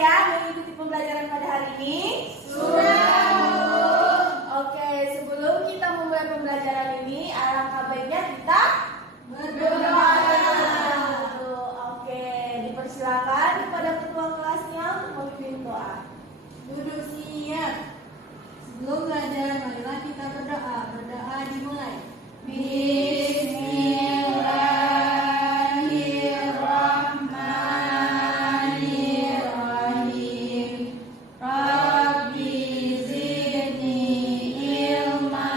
ya mengikuti pembelajaran pada hari ini? Sudah, Bu. Oke, sebelum kita memulai pembelajaran ini, alangkah baiknya kita Berdoa. Oke, dipersilakan kepada ketua kelasnya untuk memimpin doa. Duduk siap. Sebelum belajar, marilah kita berdoa. Berdoa dimulai. Bismillahirrahmanirrahim. Rabbi zidni ilma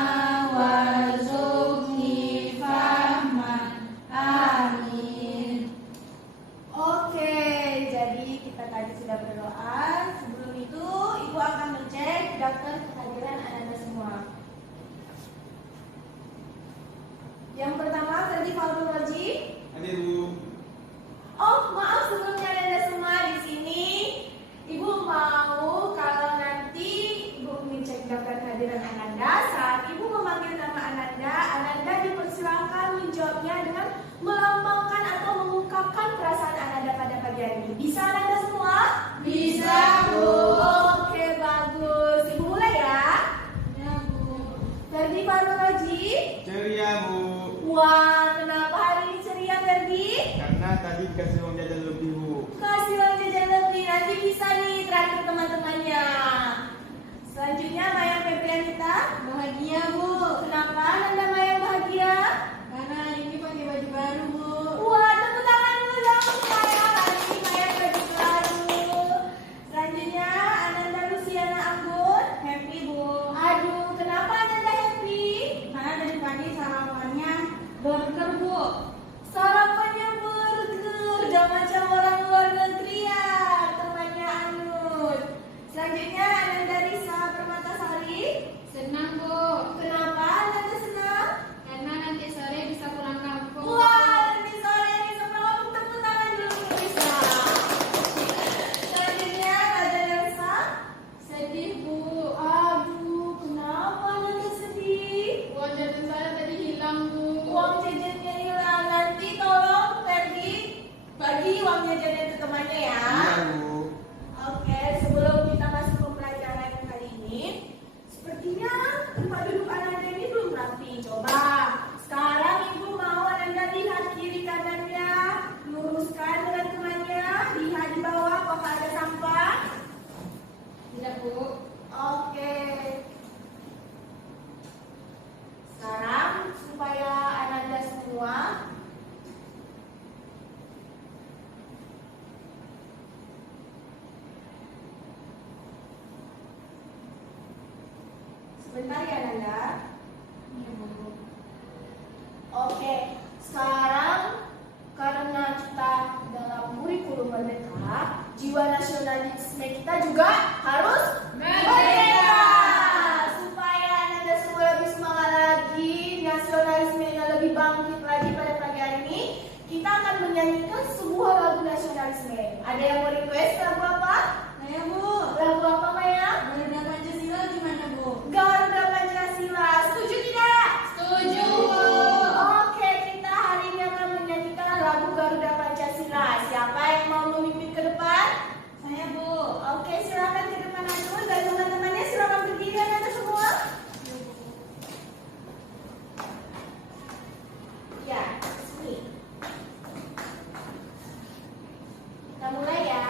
warzuqni fahman. Amin. Oke, jadi kita tadi sudah berdoa. Sebelum itu, Ibu akan mengecek daftar kehadiran Anda semua. Yang pertama, tadi Fadul Wajib. Hadir, Bu. Oh, maaf sebelumnya Anda semua di sini. Ibu mau kalau nanti Ibu mengecek daftar kehadiran Ananda, saat Ibu memanggil nama Ananda dipersilakan menjawabnya dengan melambangkan atau mengungkapkan perasaan Ananda pada pagi hari ini. Bisa Ananda semua? Bisa, Bu. Oke, bagus. Ibu mulai ya. Ya, Bu. Ferdi Farul Wajib. Ceria, Bu. Wah, kenapa hari ini ceria Ferdi? Karena tadi dikasih uang jajan lebih, Bu. Kasih uang jajan lebih, nanti bisa nih terakhir teman-temannya. Selanjutnya Maya Febrianita. Bahagia, Bu. Kenapa Nanda Maya bahagia? Karena hari ini pakai baju baru, Bu. Wah, tepuk tangan dulu dong Maya. Hari ini Maya baju baru. Selanjutnya Ananda Luciana Anggun. Happy, Bu. Aduh, kenapa Ananda happy? Karena dari pagi sarapannya burger, Bu. Sarapannya burger, jangan macam orang luar negeri ya, temannya Anut. Selanjutnya Ananda Risa Permatasari. Senang, Bu. Kenapa Ananda senang? Karena nanti sore bisa pulang kampung. Wah, nanti sore ini sebelum tepuk tangan dulu Risa. Selanjutnya ada Elsa. Sedih, Bu. Aduh, kenapa Ananda sedih? Uang jajan saya tadi hilang, Bu. Uang jajannya hilang. Nanti tolong Ferdi bagi uang jajannya ke temannya ya. Iya, Bu. Oke, sebelum kita masuk ke pelajaran kali ini, sepertinya tempat duduk Ananda ini belum rapi. Coba, sekarang Ibu mau Ananda lihat kiri kanannya, luruskan dengan temannya, lihat di bawah apakah ada sampah. Tidak, Bu. Oke. Sekarang supaya Ananda semua sebentar ya Nanda. Iya, Bu. Oke, sekarang karena kita dalam kurikulum merdeka, jiwa nasionalisme kita juga harus merdeka. Supaya Anda semua lebih semangat lagi, nasionalismenya lebih bangkit lagi pada pagi hari ini, kita akan menyanyikan sebuah lagu nasionalisme. Ada yang mau request lagu apa? Saya, Bu. Lagu apa Maya? Garuda Pancasila gimana, Bu? Garuda Pancasila. Setuju tidak? Setuju, Bu. Oke, kita hari ini akan menyanyikan lagu Garuda Pancasila. Siapa yang mau memimpin ke depan? Saya, Bu. Oke, silakan ke depan dulu dan teman-temannya silakan berdiri Anda semua. Ya, sini. Kita mulai ya.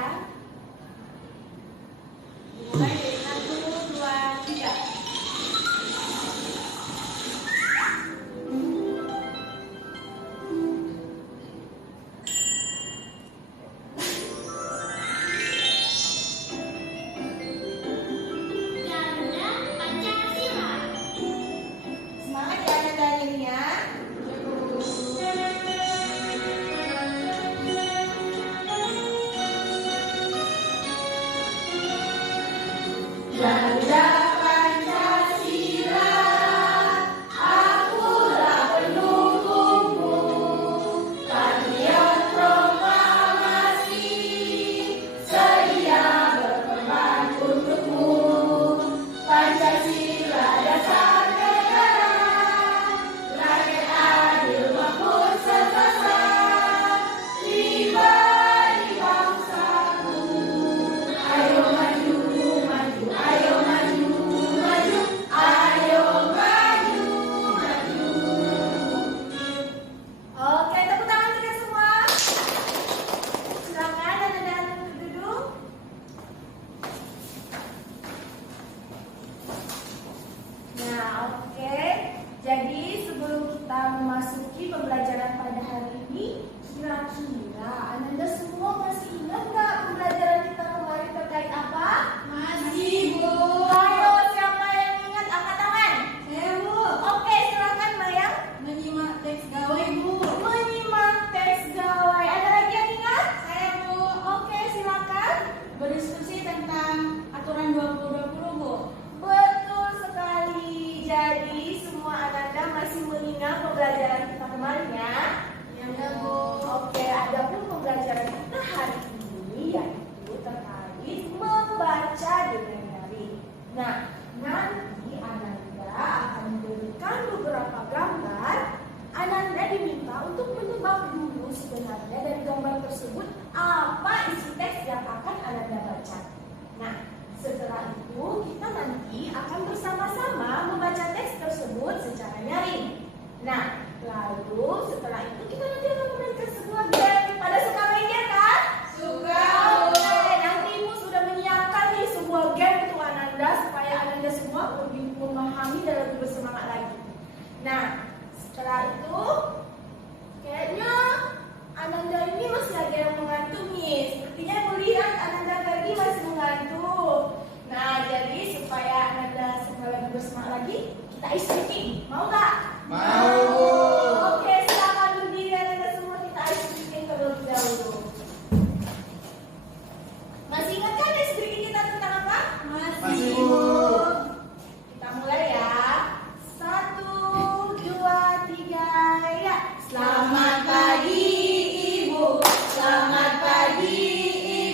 berdiskusi tentang aturan 2020, Bu. Betul sekali. Jadi semua Ananda masih mengingat pembelajaran kita kemarin ya? Ya, Bu. Oke, adapun pembelajaran kita hari ini yaitu terkait membaca dengan nyaring. Nah, nanti Ananda akan memberikan beberapa gambar. Ananda diminta untuk menebak dulu sebenarnya dari gambar tersebut apa isi teks yang akan Ananda baca. Nah, setelah itu kita nanti akan bersama-sama membaca teks tersebut secara nyaring. Nah, lalu setelah itu kita nanti akan memainkan sebuah game. Pada suka main game kan? Suka. Oke, nanti Ibu sudah menyiapkan nih sebuah game untuk Ananda supaya Ananda semua lebih memahami dan lebih bersemangat lagi. Nah, setelah itu kayaknya Ananda ini masih ada yang mengantuk nih. Sepertinya melihat Ananda tadi masih mengantuk. Nah, jadi supaya Ananda semua lebih bersemangat lagi, kita ice breaking. Mau nggak? Mau. Oke, silakan berdiri Ananda semua, kita ice breaking terlebih dahulu. Masih ingat kan ice breaking kita tentang apa? Masih, Bu. Kita mulai ya. 1, 2, 3, ya. Selamat pagi, Ibu. Selamat pagi,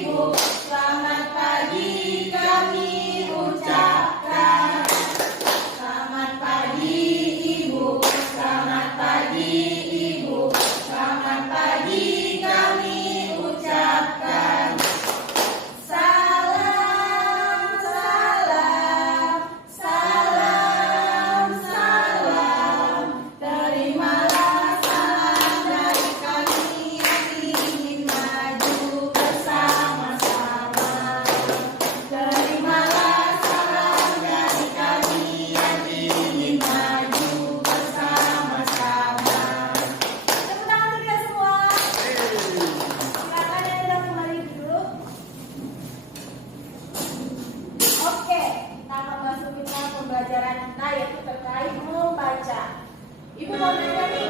Ibu. Selamat pagi kami ucapkan. Selamat pagi, Ibu. Selamat pagi, Ibu. Selamat pagi kami ucapkan. Salam, salam, salam, salam. Terimalah salam dari kami yang ingin maju bersama-sama. Terimalah salam dari kami yang ingin maju bersama-sama. Tepuk tangan untuk kita semua. Silakan Anda kembali duduk. Oke, kita akan masuk ke pembelajaran kita yaitu terkait membaca. Ibu mau nanya nih.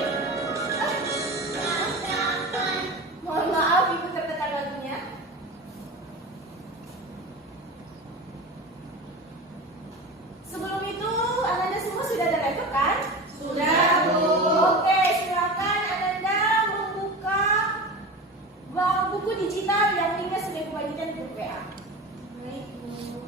Mohon maaf, Ibu tertekan lagunya. Sebelum itu, Ananda semua sudah ada laptop kan? Sudah, Bu. Oke, silakan Ananda membuka buku digital yang linknya sudah dibagikan di grup WA. Baik, Bu.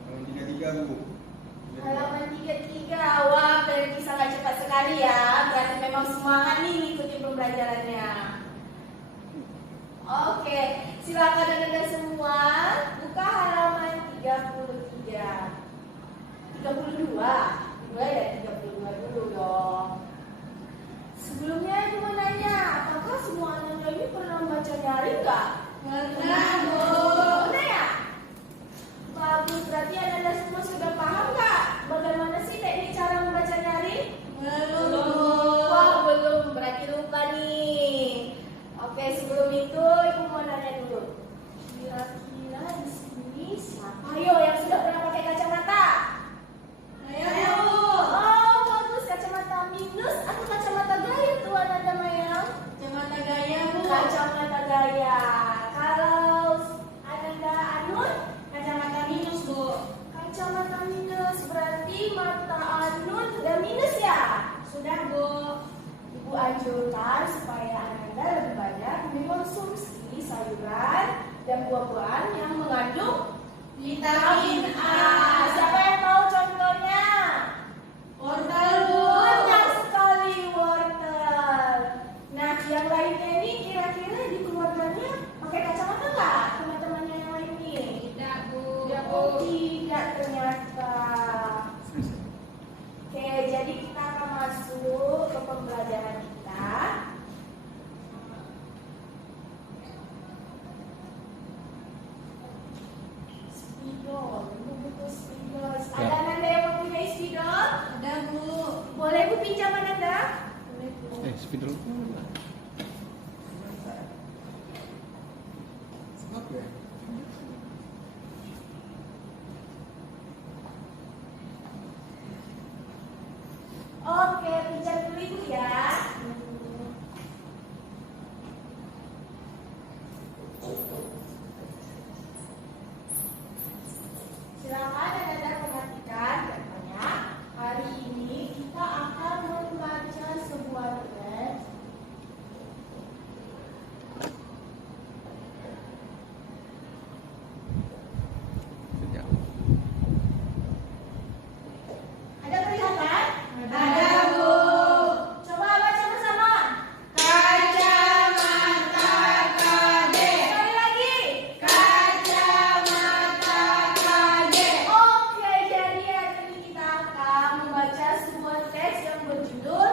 Kalau 33, Bu. Halaman 33, wah Ferdi sangat cepat sekali ya. Berarti memang semangat nih ngikutin pembelajarannya. Oke, silakan Anda semua buka halaman 33. 32. Mulai dari 32 dulu dong. Sebelumnya Ibu mau nanya, apakah semua Anda ini pernah membaca nyaring nggak? Pernah, Bu. Pernah ya? Bagus, berarti Anda semua sudah paham nggak bagaimana sih teknik cara membaca nyaring? Belum, Bu. Wah, belum, berarti lupa nih. Oke, sebelum itu Ibu mau nanya dulu. Kira-kira di sini siapa yang sudah pernah pakai kacamata? Ayo, Bu. Oh, bagus, kacamata minus atau kacamata gaya tuh Ananda Mayang? Kacamata gaya, Bu. Kacamata gaya. Kalau Ananda Anun, Kacamata minus, Bu. kacamata minus, berarti mata Anun sudah minus ya? Sudah, Bu. Ibu anjurkan supaya Ananda lebih banyak mengkonsumsi sayuran dan buah-buahan yang mengandung Vitamin A. Siapa yang tahu contohnya? Wortel, Bu. Banyak sekali wortel. Nah, yang lainnya ini kira-kira di keluarganya pakai kacamata nggak? Teman-temannya yang lain nih? Tidak, Bu. Oh, tidak ternyata. Oke, jadi kita akan masuk ke pembelajaran kita. Spidol, buku spidol. Ada Nanda yang mempunyai spidol? Ada, Bu. Boleh Bu pinjam Nanda? Boleh, Bu. Spidol. Sebab ya? Silakan Anda perhatikan katanya. Hari ini kita akan membaca sebuah teks. Ada kelihatan? Ada, Bu. Coba baca bersama. Kacamata kadek. Sekali lagi. Kacamata kadek. Oke, jadi hari ini kita akan membaca sebuah teks yang berjudul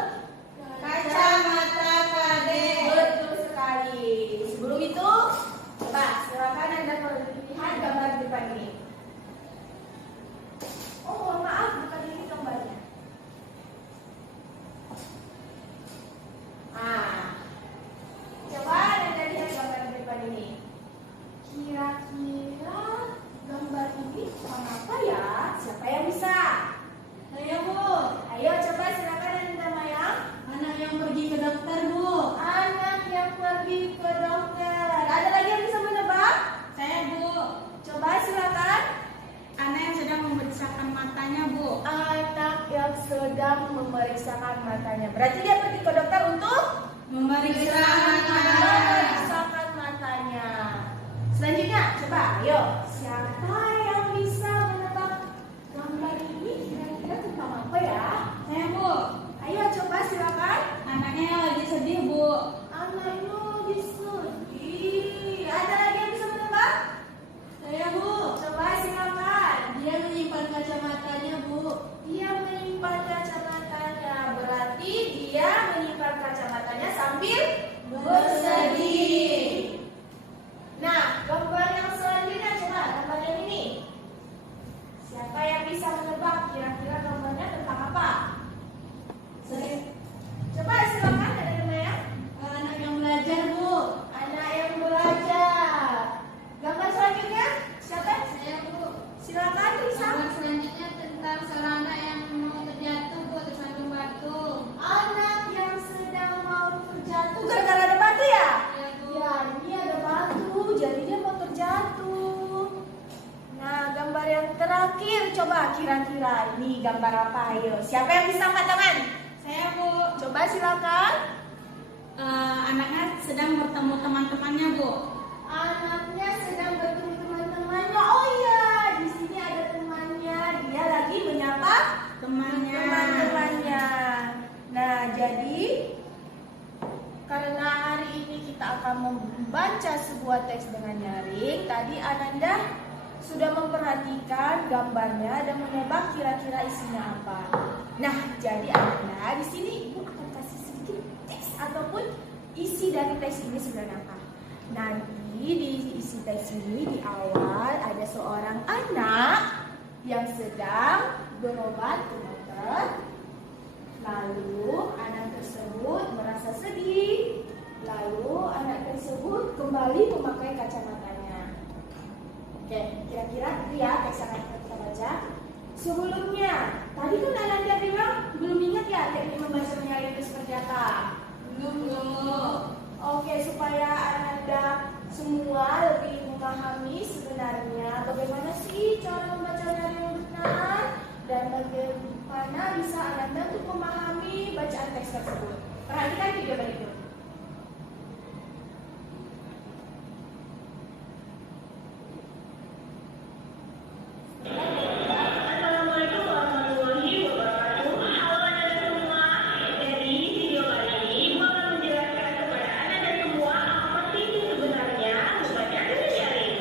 Kacamata kadek. Betul sekali. Sebelum itu, coba silakan Anda lihat gambar di depan ini. Oh, mohon maaf, bukan ini gambarnya. Coba Anda lihat gambar di depan ini. Kira-kira gambar ini tentang apa ya? Siapa yang bisa? Saya, Bu. Ayo coba silakan Anda Mayang. Anak yang pergi ke dokter, Bu. Anak yang pergi ke dokter. Ada lagi yang bisa menebak? Saya, Bu. Coba silakan. Anak yang sedang memeriksakan matanya, Bu. Anak yang sedang memeriksakan matanya. Berarti dia pergi ke dokter untuk Memeriksakan matanya. memeriksakan matanya. Selanjutnya, coba, ayo. Siapa yang bisa menebak gambar ini kira-kira tentang apa ya? Saya, Bu. Ayo coba silakan. Anaknya lagi sedih, Bu. Anaknya disedih. Ada lagi yang bisa menebak? Saya, Bu. Coba silakan. Dia menyimpan kacamatanya, Bu. Dia menyimpan kacamatanya. Berarti dia menyimpan kacamatanya sambil bersedih. Nah, gambar yang selanjutnya coba gambar yang ini. Siapa yang bisa menebak kira-kira gambarnya tentang apa? Saya, Coba silakan ada namanya. anak yang belajar, Bu. Anak yang belajar. Gambar selanjutnya siapa? Saya, Bu. Silakan bisa. Gambar selanjutnya tentang seorang anak yang mau terjatuh, Bu, tersandung batu. Anak yang sedang mau terjatuh gara-gara ada batu ya? Iya, Bu. Ya, ini ada batu, jadi dia mau terjatuh. Nah, gambar yang terakhir, coba kira-kira ini gambar apa? Ayo, siapa yang bisa angkat tangan? Saya, Bu. Coba silakan. Anaknya sedang bertemu teman-temannya, Bu. Anaknya sedang bertemu teman-temannya. Oh iya, di sini ada temannya. Dia lagi menyapa Temannya. teman-temannya. Nah, jadi karena hari ini kita akan membaca sebuah teks dengan nyaring, tadi Ananda sudah memperhatikan gambarnya dan menebak kira-kira isinya apa. Nah, jadi Ananda di sini Ibu akan kasih sedikit tips ataupun isi dari teks ini sebenarnya apa. Nanti di isi teks ini di awal ada seorang anak yang sedang berobat ke dokter. Lalu anak tersebut merasa sedih. Lalu anak tersebut kembali memakai kacamatanya. Oke, kira-kira itu ya teks yang akan kita baca. Sebelumnya, tadi kan Ananda bilang belum ingat ya teknik membaca menyaring itu seperti apa? Belum. Oke, supaya Ananda semua lebih memahami sebenarnya bagaimana sih cara membaca menyaring yang benar dan bagaimana bisa Ananda untuk memahami bacaan teks tersebut. Perhatikan video berikut. Assalamualaikum warahmatullahi wabarakatuh. Halo Anda semua. Jadi video kali ini Ibu akan menjelaskan kepada Anda semua apa sih itu sebenarnya membaca dengan nyaring.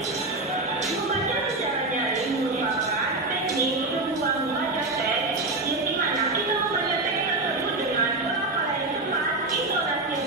Membaca secara nyaring merupakan teknik sebuah membaca teks, di mana kita membaca teks tersebut dengan pelafalan yang cepat, intonasi yang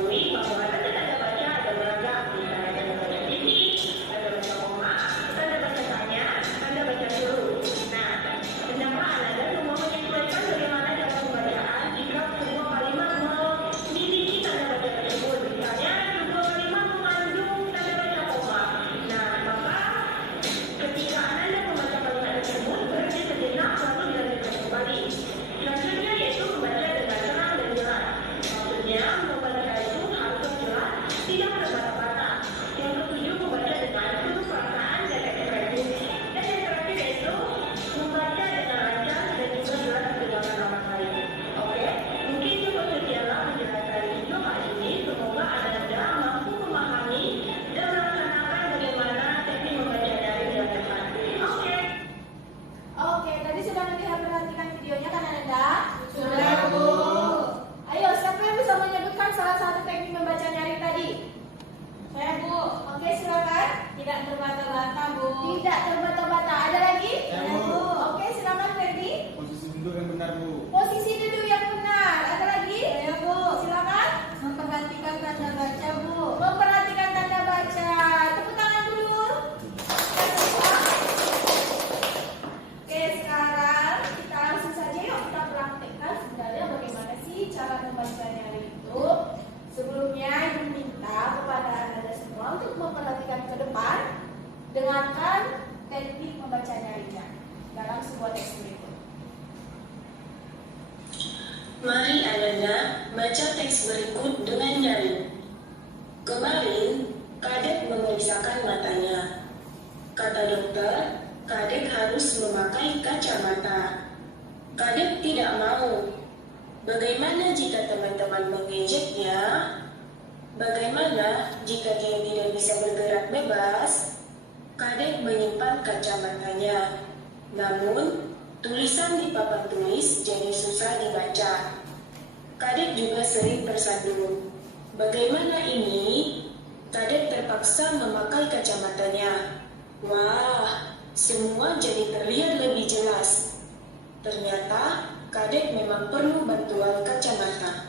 ketahui bahwa tanda baca ada beragam, misalnya tanda baca titik, tanda baca koma, tanda baca tanya, tanda baca suruh. Nah, kenapa Anda semua menyesuaikan bagaimana cara pembacaan jika sebuah kalimat memiliki tanda baca tersebut? Misalnya, sebuah kalimat mengandung tanda baca koma. Nah, maka ketika Anda membaca kalimat tersebut, berhenti sejenak lalu dilanjutkan kembali. Selanjutnya yaitu membaca dengan terang dan jelas. Maksudnya, membaca itu harus jelas, tidak terbata-bata. Yang ketujuh, membaca dengan penuh perasaan dan ekspresi. Dan yang terakhir yaitu membaca dengan lancar dan juga jelas mendengarkan orang lain. Oke, mungkin cukup sekianlah penjelasan video kali ini. Semoga Anda mampu memahami dan melaksanakan bagaimana teknik membaca dari dilakukan. Oke. Oke, tadi sudah melihat perhatikan videonya kan Ananda? Sudah, Bu. Ayo, siapa yang bisa menyebutkan salah satu teknik membaca nyaring tadi? Saya, Bu. Oke, silakan. Tidak terbata-bata, Bu. Tidak terbata-bata. Ada lagi? Saya, Bu. Oke, silakan Ferdi. Posisi duduk yang benar, Bu. Posisi duduk yang benar. Ada lagi? Saya, Bu. Silakan. Memperhatikan tanda baca, Bu. Memperhatikan tanda baca. Tepuk tangan dulu. Oke, sekarang kita langsung saja yuk kita praktekkan sebenarnya bagaimana sih cara membaca nyaring itu. Sebelumnya Ibu minta kepada Anda semua untuk memperhatikan ke depan, dengarkan teknik membaca nyaringnya dalam sebuah teks berikut. Mari Ananda baca teks berikut dengan nyaring. Kemarin, Kadek memeriksakan matanya. Kata dokter, Kadek harus memakai kacamata. Kadek tidak mau. Bagaimana jika teman-teman mengejeknya? Bagaimana jika dia tidak bisa bergerak bebas? Kadek menyimpan kacamatanya. Namun, tulisan di papan tulis jadi susah dibaca. Kadek juga sering tersandung. Bagaimana ini? Kadek terpaksa memakai kacamatanya. Wah, semua jadi terlihat lebih jelas. Ternyata, Kadek memang perlu bantuan kacamata.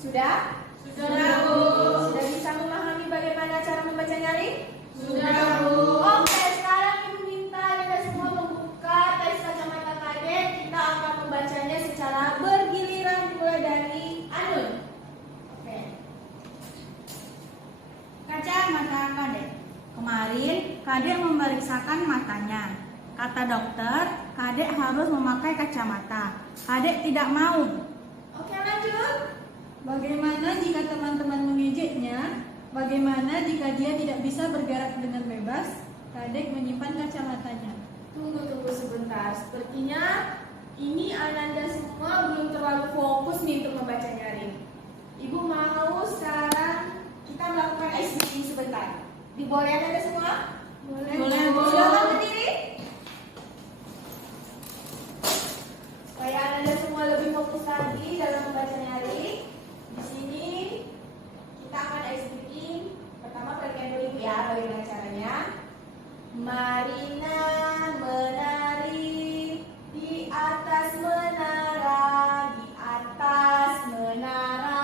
Sudah? Sudah, Bu. Sudah bisa memahami bagaimana cara membaca nyaring? Sudah, Bu. Oke, sekarang Ibu minta Anda semua membuka teks kacamata Kadek. Kita akan membacanya secara bergiliran mulai dari Anun. Oke. Kacamata Kadek. Kemarin Kadek memeriksakan matanya. Kata dokter, Kadek harus memakai kacamata. Kadek tidak mau. Oke, lanjut. Bagaimana jika teman-teman mengejeknya? Bagaimana jika dia tidak bisa bergerak dengan bebas? Kadek menyimpan kacamatanya. Tunggu sebentar. Sepertinya ini Ananda semua belum terlalu fokus nih untuk membaca nyaring. Ibu mau sekarang kita melakukan ice breathing sebentar. Dibolehkan Anda semua? Boleh, Bu. Silakan berdiri. Supaya Anda semua lebih fokus lagi dalam membaca nyaring. Di sini kita akan ice breathing. Pertama perhatikan dulu Ibu ya bagaimana caranya. Marina menari di atas menara, di atas menara.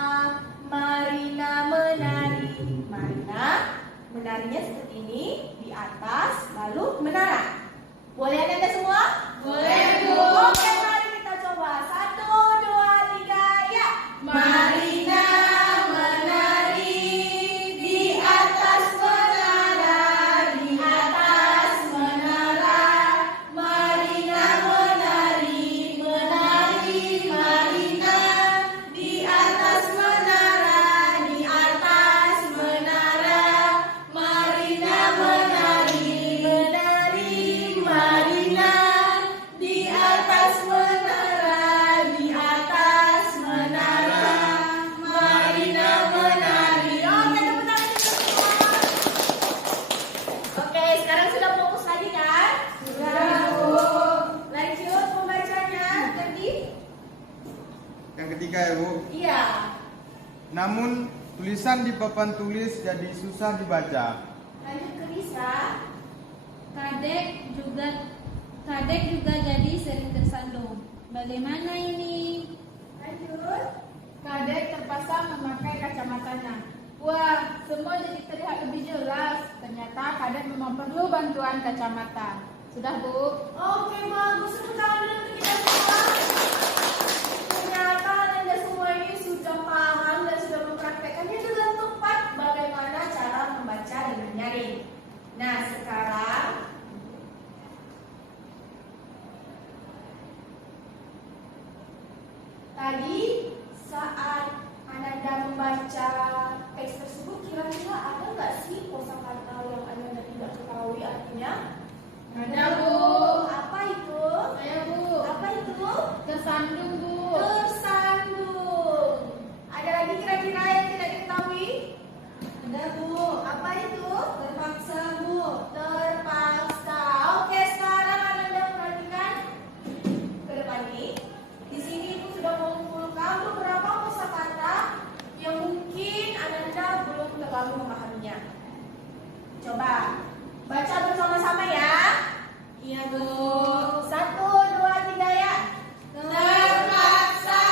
Marina menari. Marina menarinya seperti ini, di atas lalu menara. Boleh Anda semua? Boleh, Bu. Oke, mari kita coba. 1, 2, 3, ya. Marina menari di atas menara, di atas menara. Marina menari, menari, Marina di atas menara, di atas menara. Marina menari, menari, Marina di atas menara, di atas menara. Marina menari. Oke, tepuk tangan semua. Oke, sekarang sudah fokus lagi kan? Sudah, Bu. Lanjut membacanya tadi. Yang ketiga ya, Bu. Iya. Namun tulisan di papan tulis jadi susah dibaca. Lanjut ke Risa. Kadek juga jadi sering tersandung. Bagaimana ini? Lanjut. kacamatanya. Wah, semua jadi terlihat lebih jelas. Ternyata kadek memang perlu bantuan kacamata. Sudah, Bu? Oke, bagus sekali untuk kita semua. Ternyata Anda semua ini sudah paham dan sudah mempraktekkannya dengan tepat bagaimana cara membaca dengan nyaring. Nah, sekarang tadi saat Ananda membaca teks tersebut, kira-kira ada nggak sih kosakata yang Ananda tidak ketahui artinya? Ada, Bu. Apa itu? Saya, Bu. Apa itu? Tersandung, Bu. Tersandung. Ada lagi kira-kira yang tidak diketahui? Ada, Bu. Apa itu? Terpaksa, Bu. Terpaksa. Oke, sekarang Ananda perhatikan ke depan ini. Di sini Ibu sudah mengumpulkan beberapa kosakata yang mungkin Ananda belum terlalu memahaminya. Coba baca bersama-sama ya. Iya, Bu. 1, 2, 3 ya. Terpaksa,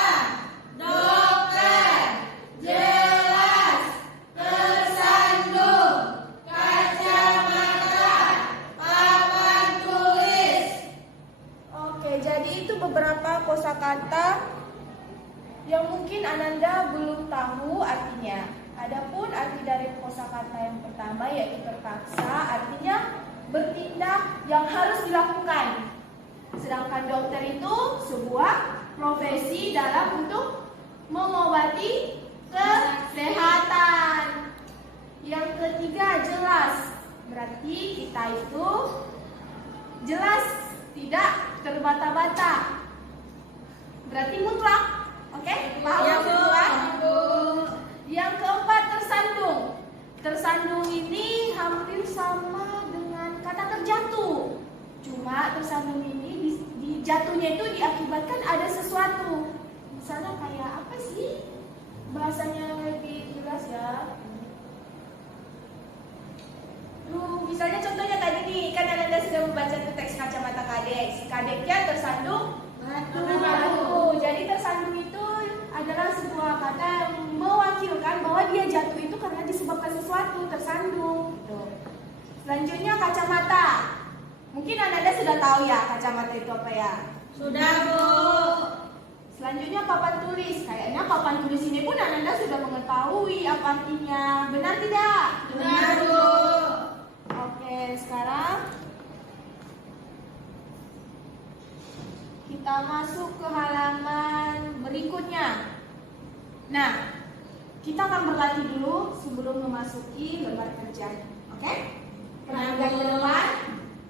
dokter, jelas, tersandung, kacamata, papan tulis. Oke, jadi itu beberapa kosakata yang mungkin Ananda belum tahu artinya. Adapun arti dari kosakata yang pertama yaitu terpaksa, artinya bertindak yang harus dilakukan. Sedangkan dokter itu sebuah profesi dalam untuk mengobati kesehatan. Yang ketiga jelas, berarti kita itu jelas, tidak terbata-bata. Berarti mutlak. Oke? Paham Iya, Bu. maksudnya? Bu. Yang keempat tersandung. Tersandung ini hampir sama dengan kata terjatuh. Cuma tersandung ini jatuhnya itu diakibatkan ada sesuatu. Misalnya kayak apa sih? Bahasanya lebih jelas ya. Misalnya contohnya tadi nih, kan Anda sudah membaca teks kacamata kadek. Si kadeknya tersandung batu. Jadi tersandung itu adalah sebuah kata yang mewakilkan bahwa dia jatuh itu karena disebabkan sesuatu, tersandung. Gitu. Selanjutnya kacamata. Mungkin Anda sudah tahu ya kacamata itu apa ya? Sudah, Bu. Selanjutnya papan tulis. Kayaknya papan tulis ini pun Anda sudah mengetahui apa artinya. Benar tidak? Benar, Bu. Oke, sekarang kita masuk ke halaman berikutnya. Nah, kita akan berlatih dulu sebelum memasuki lembar kerja. Oke? Perhatikan ke depan.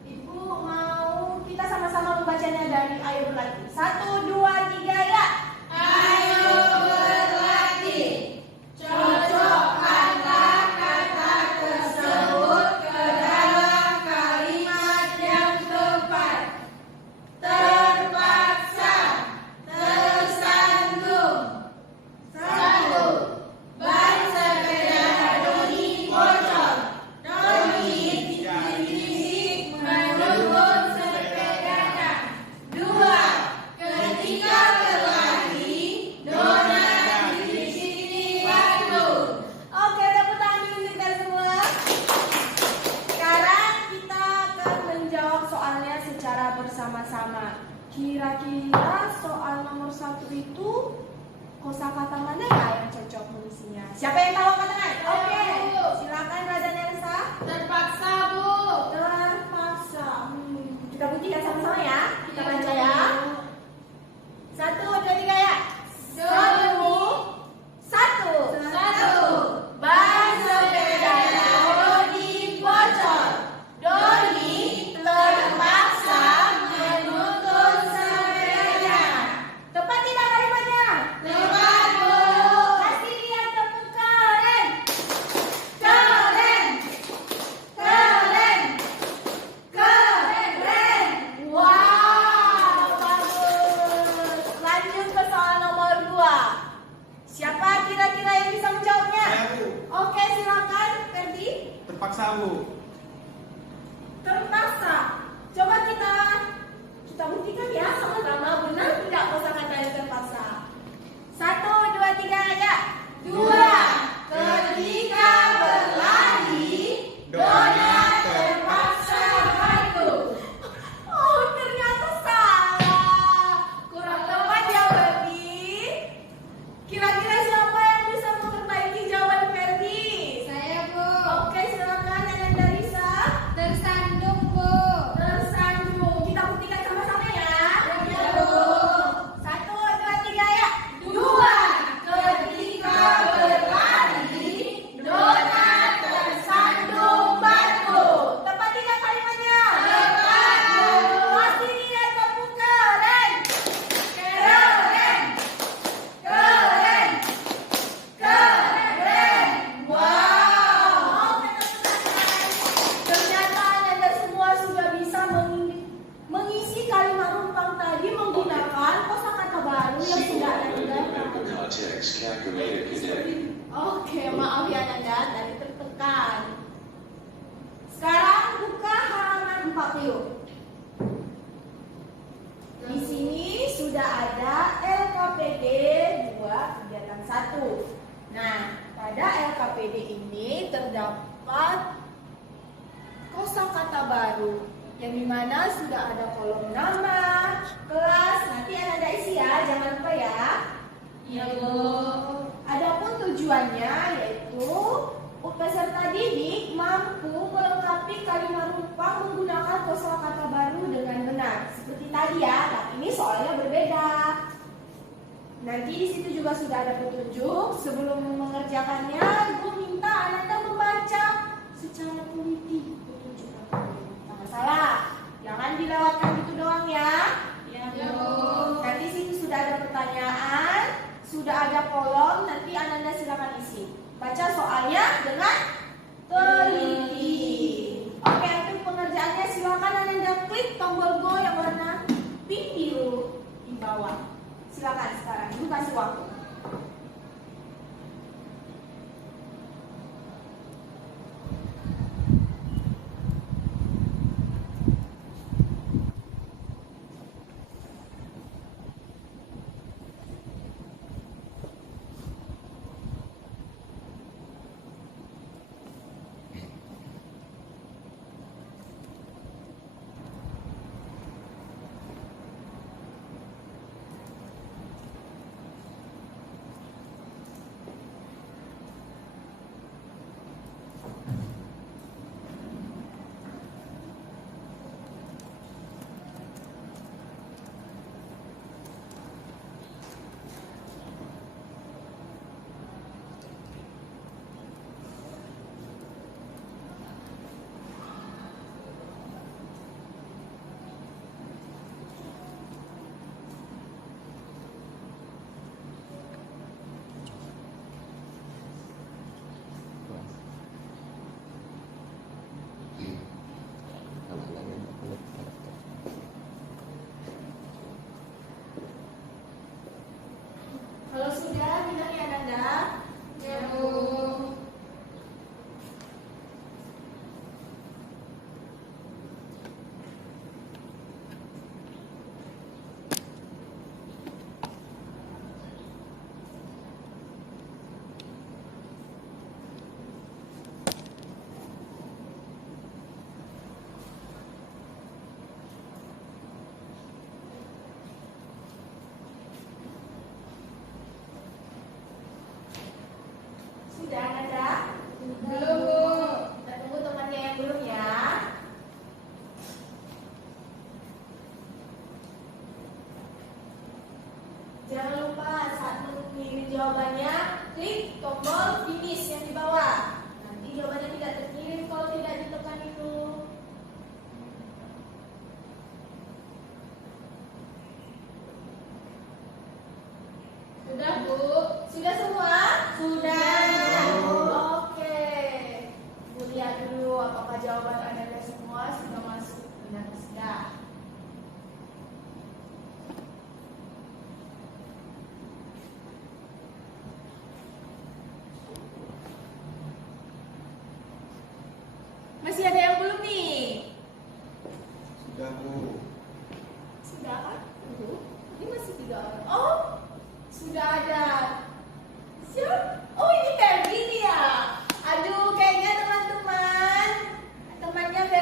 Ibu mau kita sama-sama membacanya dari ayo berlatih. 1, 2, 3 ya. Ayo berlatih. Cocokkanlah kata tersebut ke dalam kalimat yang tepat. Terpaksa, tersandung. 1. Ban sepeda Doni bocor. Doni fisik menurun sepedanya. 2. Ketika berlari, Dona di sini bantu. Oke, tepuk tangan dulu kita semua. Sekarang kita akan menjawab soalnya secara bersama-sama. Kira-kira soal nomor 1 itu kosakata mana ya yang cocok mengisinya? Siapa yang tahu angkat tangan? Oke, silakan Raden Elsa. Terpaksa, Bu. Terpaksa. Kita buktikan sama-sama ya. Kita baca ya. 1, 2, 3 ya. 1. Ban sepeda Doni bocor. Doni terpaksa menuntun sepedanya. Tepat tidak kalimatnya? Tepat, Bu. Kasih dia tepuk keren. Keren. Wow, bagus. Lanjut ke soal nomor 2. Siapa kira-kira yang bisa menjawabnya? Saya, Bu. Oke, silakan, Ferdi. Terpaksa, Bu. Terpaksa. Coba kita buktikan ya sama-sama benar tidak kosakata yang terpaksa. 1, 2, 3 ya. 2. Oke, maaf ya Nanda, tadi tertekan. Sekarang buka halaman 40. Di sini sudah ada LKPD 2 kegiatan 1. Nah, pada LKPD ini terdapat kosakata baru yang dimana sudah ada kolom nama, kelas. Nanti Anda isi ya, jangan lupa ya. Iya, Bu. Adapun tujuannya yaitu peserta didik mampu melengkapi kalimat rupa menggunakan kosakata baru dengan benar. Seperti tadi ya, tapi ini soalnya berbeda. Nanti di situ juga sudah ada petunjuk. Sebelum mengerjakannya, gue minta Anda membaca secara teliti petunjuk apa. Jangan salah, jangan dilewatkan gitu doang ya. Iya, Bu. Nanti situ sudah ada pertanyaan, sudah ada kolom. Nanti Anda silakan isi. Baca soalnya dengan teliti. Oke, untuk pengerjaannya silakan Anda klik tombol go yang warna pink biru di bawah. Silakan sekarang, dulu kasih waktu. Kalau sudah, bilang ya Nanda. Ya, Bu. Sudah Nanda? Belum, Bu. Kita tunggu temannya yang belum ya. Jangan lupa saat mengirim jawabannya, klik tombol finish yang di bawah. Nanti jawabannya tidak terkirim kalau tidak ditekan itu. Sudah, Bu. Sudah semua? Sudah. Oke. Bu lihat dulu apakah jawaban Anda semua sudah masuk benar tidak. Masih ada yang belum nih? Sudah, Bu. Sudah kan? Ini masih 3 orang. Oh, sudah ada. Siap? Oh, ini Ferdi nih ya. Aduh, kayaknya teman-teman, temannya Ferdi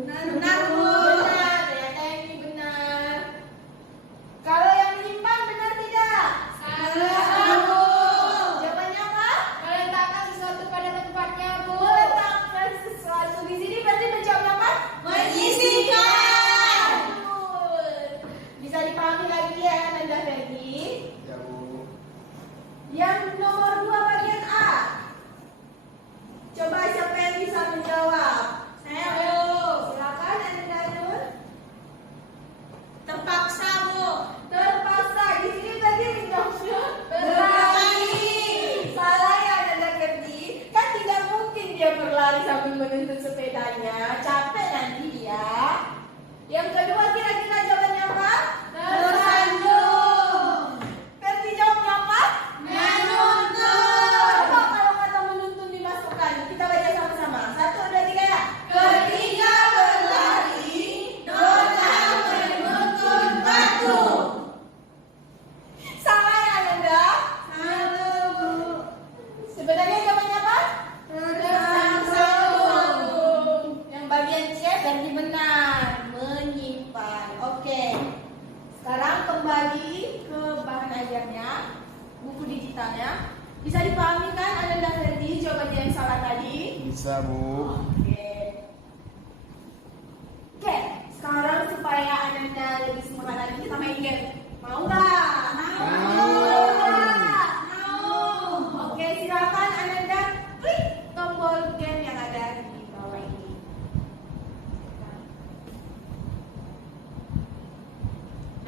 Benar, Benar, Bu. Benar, ternyata ini benar. Kalau yang menyimpan benar tidak? Salah, Bu. Jawabannya apa? Meletakkan sesuatu pada tempatnya, Bu. Meletakkan sesuatu di sini berarti menjawab apa? Menyisihkan. Betul. Bisa dipahami lagi ya, Nanda Ferdi? Ya, Bu. Yang nomor 2 bagian A. Coba siapa yang bisa menjawab? Saya, Bu. Silakan Nanda Nur. Terpaksa, Bu. Terpaksa di sini tadi menjawabnya Berlari. Salah ya Nanda Ferdi. Kan tidak mungkin dia berlari sambil menuntut sepedanya. Capek nanti dia. Yang kedua kira-kira jawabannya apa? Tersandung. Ferdi jawabnya apa? Menuntut. Coba kalau kata menuntun dimasukkan. Kita baca sama-sama. 1, 2, 3 ya. Ketika berlari, Dona menuntun batu. Salah ya Nanda. Salah, Bu. Sebenarnya jawabannya apa? Tersandung. Yang bagian C berarti benar, menyimpan. Oke. Sekarang kembali ke bahan ajarnya, buku digitalnya. Bisa dipahami kan Ananda Ferdi jawabannya yang salah tadi? Bisa, Bu. Oke, sekarang supaya Ananda lebih semangat lagi kita main game. Mau nggak? Mau. Oke, silakan Ananda klik tombol game yang ada di bawah ini.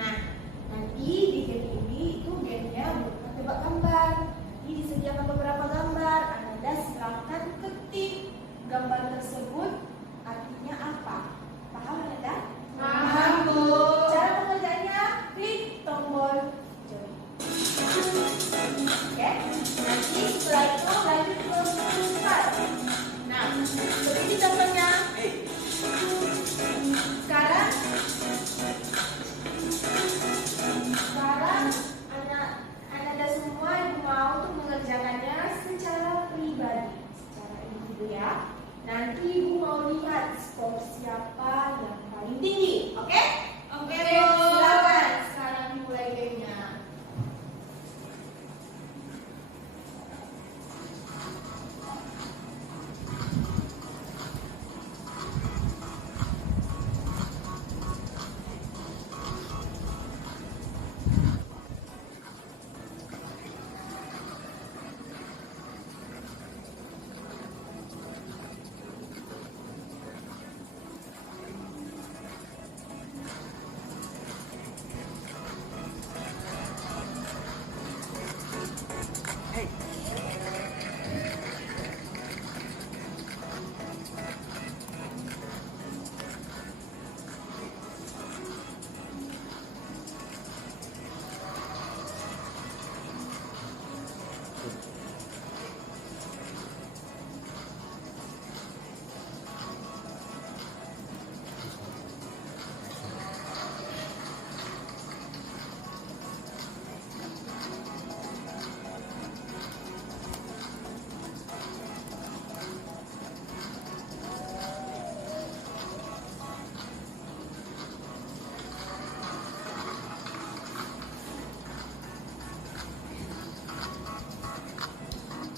Nah, nanti di game ini itu gamenya bukan tebak gambar. Ini disediakan beberapa gambar. Ananda silakan ketik gambar tersebut artinya apa. Paham Ananda? Paham, Bu. Cara pengerjaannya klik tombol join. Oke, nanti setelah itu lanjut ke start. Nah, seperti contohnya. Sekarang Anda semua yang mau untuk mengerjakannya secara pribadi, secara individu ya. Nanti Ibu mau lihat skor siapa yang paling tinggi, oke? Oke, Oke, Bu. silakan sekarang dimulai gamenya.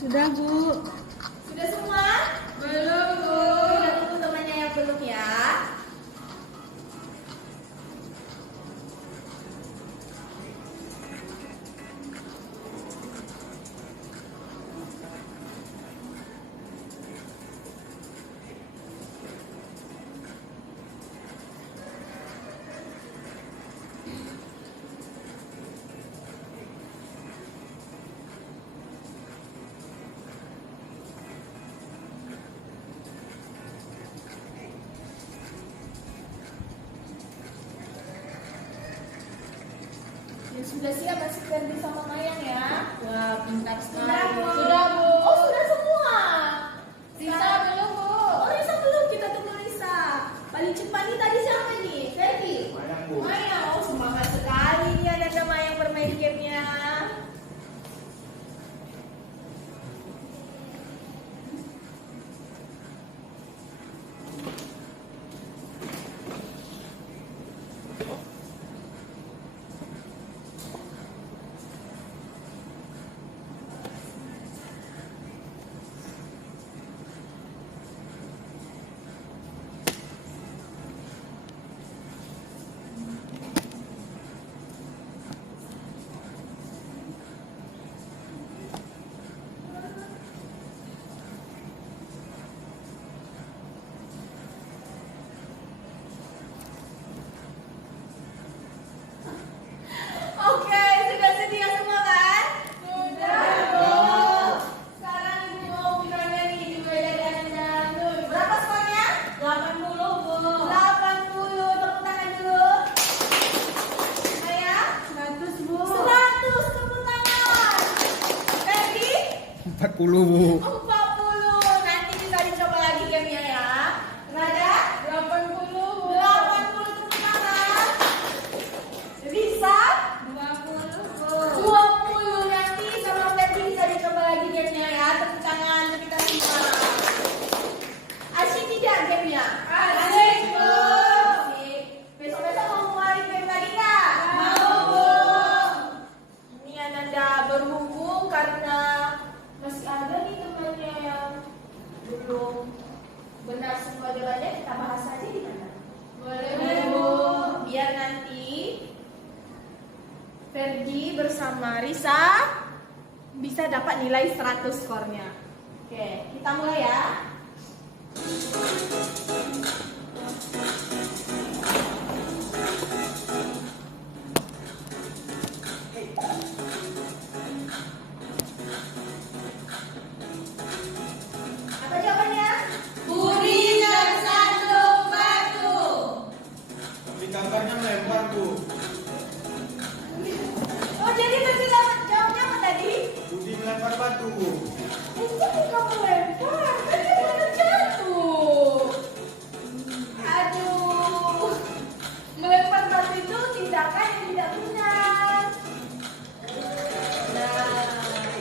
Sudah, Bu. Sudah semua? Belum, Bu. Kita tunggu temannya yang belum ya. Ya sudah siap masih Ferdi sama Mayang ya. Wah, pintar Sudah, sekali. Bu. Sudah, Bu. Oh, sudah semua. Risa belum, Bu. Oh, Risa belum. Kita tunggu Risa. Paling cepat nih tadi siapa nih? Ferdi. Mayang, Bu. Mayang. Oh, semangat sekali nih ada Mayang bermain gamenya. Bu. 40. Nanti kita dicoba lagi gamenya ya. Nada 80. 80 tepuk tangan. Risa 20. 20. Nanti sama Ferdi bisa dicoba lagi gamenya ya. Tepuk tangan untuk kita semua. Asyik tidak gamenya? Asik, Bu. Asik. Besok-besok mau ngeluarin game lagi nggak? Mau, Bu. Ini Ananda berhubung karena masih ada nih temannya yang belum benar semua jawabannya, kita bahas aja di mana? Boleh, Bu. Biar nanti Ferdi bersama Risa bisa dapat nilai 100 skornya. Oke, kita mulai ya. Apa jawabannya? Budi dan sandung batu. Di gambarnya melempar, Bu. Oh, jadi masih dapat jawabnya apa tadi? Budi melempar batu, Bu. Itu bukan melempar, tadi malah jatuh. Aduh, melempar batu itu tindakan yang tidak benar. Nah,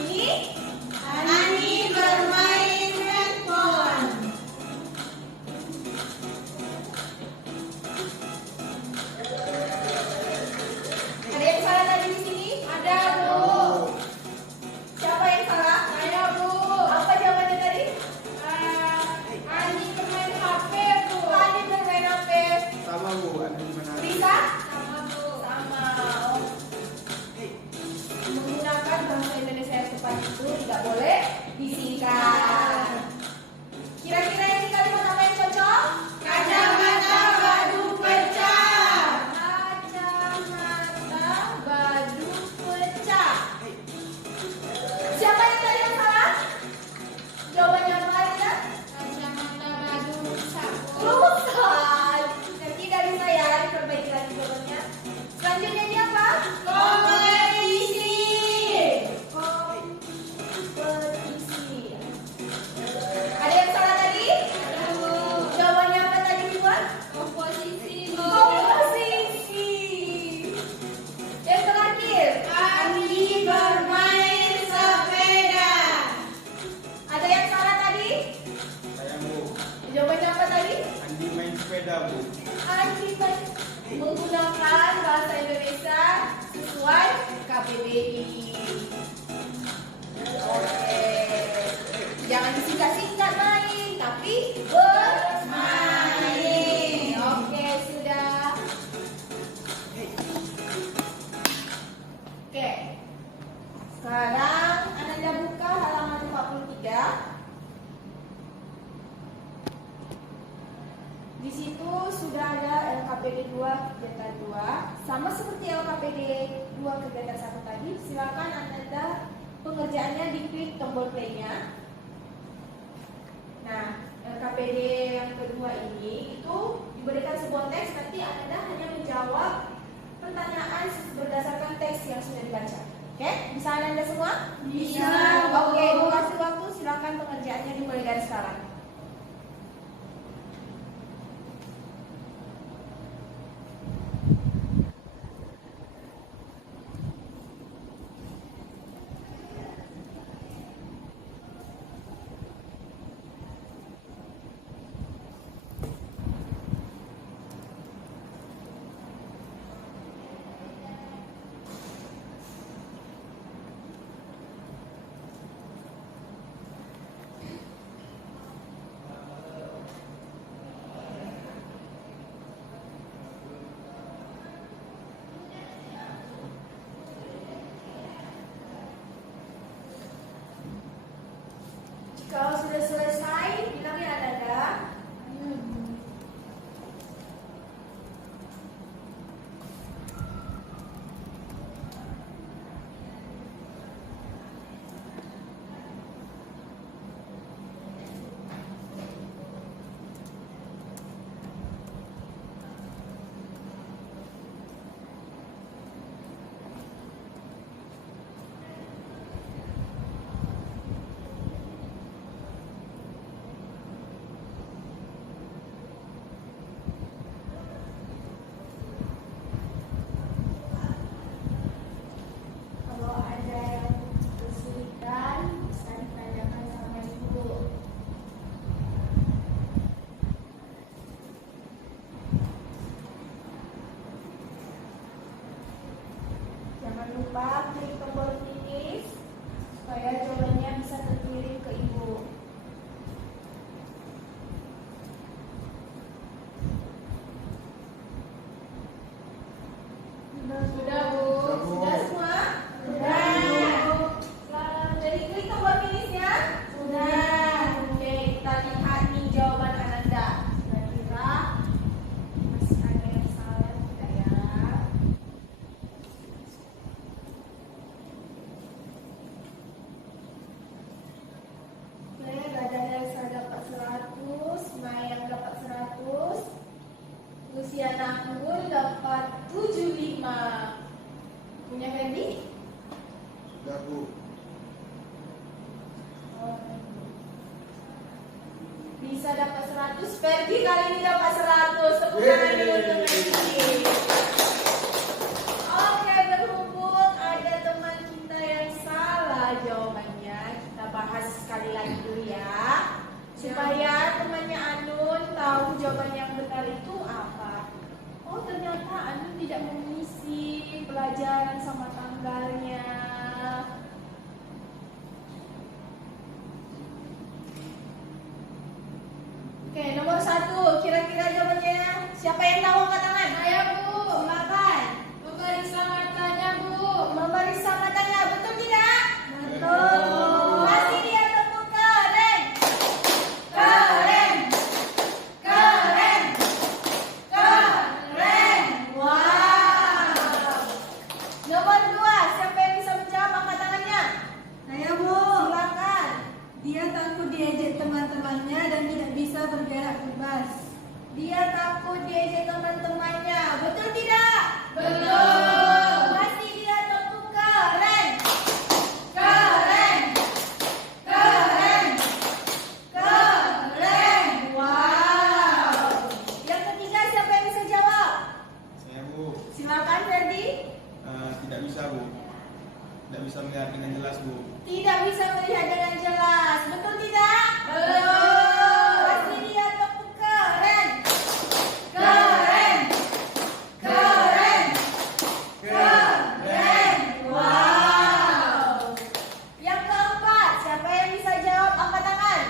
ini Ani bermain handphone. ada yang salah tadi di sini? Ada, Bu. Siapa yang salah? Saya, Bu. Apa jawabannya tadi? Ani bermain HP, Bu. Tadi bermain HP. Sama, Bu. Ada di mana? Risa? Sama, Bu. Sama. Menggunakan bahasa Indonesia yang tepat itu tidak boleh disingkat. Kira-kira ini kalimat apa yang cocok? Kacamata badu pecah. Kacamata badu pecah. Siapa yang tadi yang salah? Jawabannya apa ya? Kacamata badu rusak, Bu. Rusak. Nanti dari saya diperbaiki lagi jawabannya. Selanjutnya ini apa? Kompetisi. Kompetisi. Ada yang salah tadi? Ada, Bu. Jawabannya apa tadi dibuat? Komposisi, Bu. Komposisi. Yang terakhir. Ani bermain sepeda. Ada yang salah tadi? Saya, Bu. Jawabannya apa tadi? Andi main sepeda, Bu. Andi menggunakan bahasa Indonesia sesuai KBBI. Oke. Jangan disingkat-singkat main, tapi bermain. Oke, sudah. Oke. Sekarang Ananda buka halaman 43. Di situ sudah ada LKPD 2 kegiatan 2, sama seperti LKPD 2 kegiatan 1 tadi. Silakan Ananda pengerjaannya diklik tombol play-nya. Nah, LKPD yang kedua ini itu diberikan sebuah teks, nanti Ananda hanya menjawab pertanyaan berdasarkan teks yang sudah dibaca. Oke, bisa Ananda semua? Bisa. Oke, durasi waktu silakan pengerjaannya dimulai dari sekarang. Kalau sudah selesai, bilang ya Ananda. Lisa dapat 100, Ferdi kali ini dapat 100. Tepuk tangan dulu untuk Ferdi. Oke, berhubung ada teman kita yang salah jawabannya, kita bahas sekali lagi dulu ya, supaya temannya Anun tahu jawaban yang benar itu apa. Oh, ternyata Anun tidak mengisi pelajaran sama tanggalnya. Oke, nomor 1, kira-kira jawabannya siapa yang tahu angkat tangan? Saya, Bu. Silakan. Memeriksa matanya, Bu. Memeriksa matanya, betul tidak? Betul. Kasih dia tepuk keren. Keren. Keren. Keren. Wow. Nomor 2, siapa yang bisa menjawab angkat tangannya? Saya, Bu. Silakan. Dia takut diejek teman-temannya dan tidak bisa bergerak bebas. Dia takut diejek teman-temannya, betul tidak? Betul. Kasih dia tepuk keren. Keren. Keren. Keren. Wow. Yang ketiga siapa yang bisa jawab? Saya, Bu. Silakan Ferdi. Tidak bisa, Bu. Tidak bisa melihat dengan jelas, Bu. Tidak bisa melihat dengan jelas, betul tidak? Betul. Kasih dia tepuk keren. Keren. Keren. Keren. Wow. Yang keempat, siapa yang bisa jawab angkat tangan?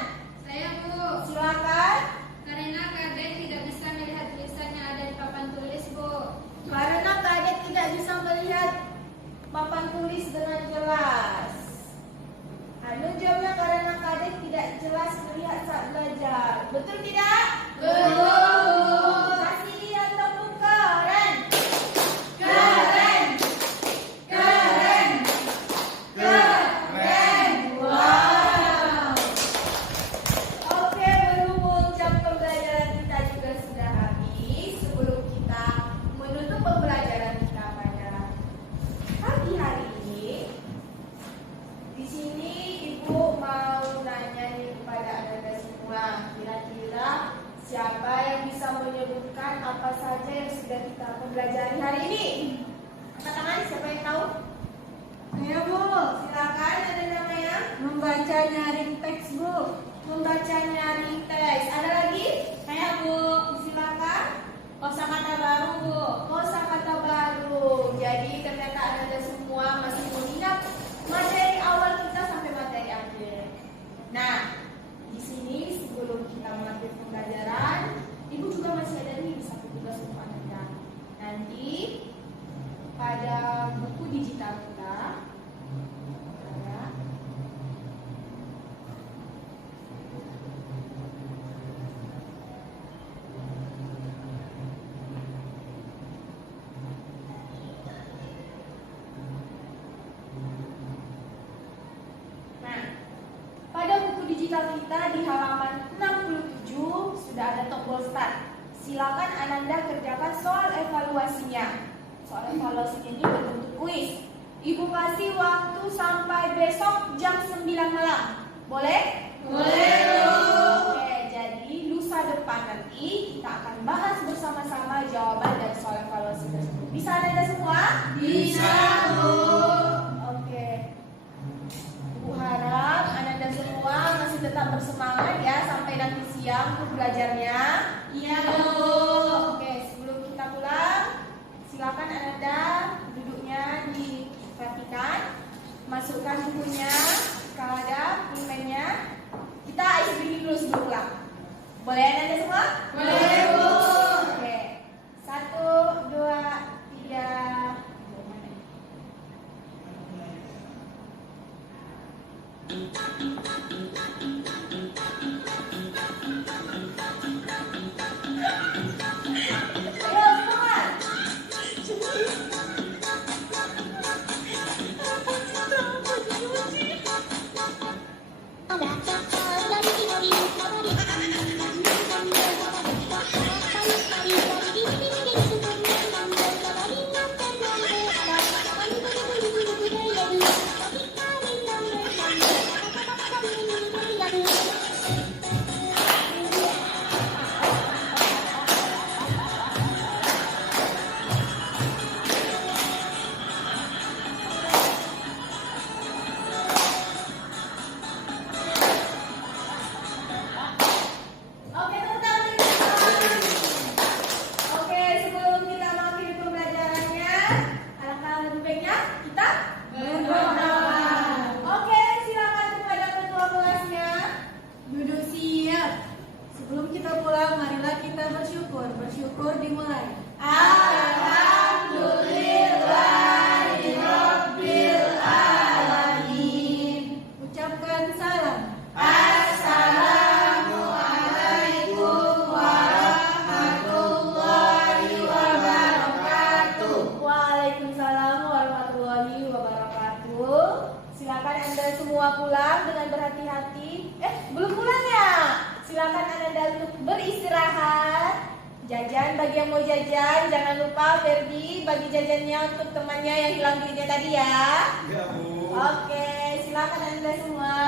Saya, Bu. Silakan. Karena kadek tidak bisa melihat tulisan yang ada di papan tulis, Bu. Karena kadek tidak bisa melihat papan tulis dengan jelas. Anun jawabnya karena kadek tidak jelas melihat saat belajar. Betul tidak? Betul. Kasih dia tepuk keren. Keren. Keren. Keren. Wow. Oke, berhubung jam pembelajaran kita juga sudah habis, sebelum kita menutup pembelajaran kita pada pagi hari ini, di sini Ibu mau nanya nih kepada Anda semua, kira-kira siapa yang bisa menyebutkan apa saja yang sudah kita pelajari hari ini? Angkat tangan, siapa yang tahu? Saya, Bu. Silakan, ada namanya. Membaca nyaring teks, Bu. Membaca nyaring teks. Ada lagi? Saya, Bu. Silakan. Kosakata baru, Bu. Kosakata baru. Jadi ternyata Anda semua masih mengingat materi awal kita sampai materi akhir. Nah, di sini sebelum kita melanjutkan pembelajaran, Ibu juga masih ada nih satu tugas untuk Anda. Nanti pada buku digital kita ada pada buku digital kita di halaman 67 sudah ada tombol start. Silakan Ananda kerjakan soal evaluasinya. Soal evaluasinya ini berbentuk kuis. Ibu kasih waktu sampai besok jam 9 malam. Boleh? Boleh. Oke, jadi lusa depan nanti kita akan bahas bersama-sama jawaban dari soal evaluasi tersebut. Bisa Ananda semua? Bisa, Bu. Oke. Ibu harap Ananda semua masih tetap bersemangat ya sampai nanti siang untuk belajarnya. Iya, Bu. Oke, sebelum kita pulang, silakan Ananda duduknya diperhatikan, masukkan bukunya, kalau ada pulpennya. Kita isi diri dulu sebelum pulang. Boleh Ananda semua? Boleh, Bu. Oke, 1, 2, 3. semua pulang dengan berhati-hati. Belum pulang ya? Silakan Ananda untuk beristirahat. Jajan bagi yang mau jajan, jangan lupa Ferdi bagi jajannya untuk temannya yang hilang duitnya tadi ya. Iya, Bu. Oke, silakan Anda semua.